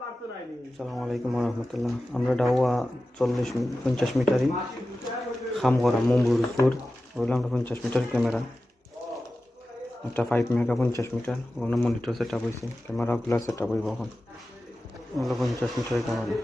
আসসালামু আলাইকুম রহমতুল্লাহ। আমরা ডাওয়া চল্লিশ, পঞ্চাশ মিটারই খাম করা মুম্বুরপুর ওগুলো আমরা পঞ্চাশ মিটার ক্যামেরা। একটা ফাইভ মেগা পঞ্চাশ মিটার। ওগুলো মনিটর সেট আপ হয়েছে ক্যামেরাগুলো সেট আপ হইব এখন। ওগুলো পঞ্চাশ মিটারের ক্যামেরা।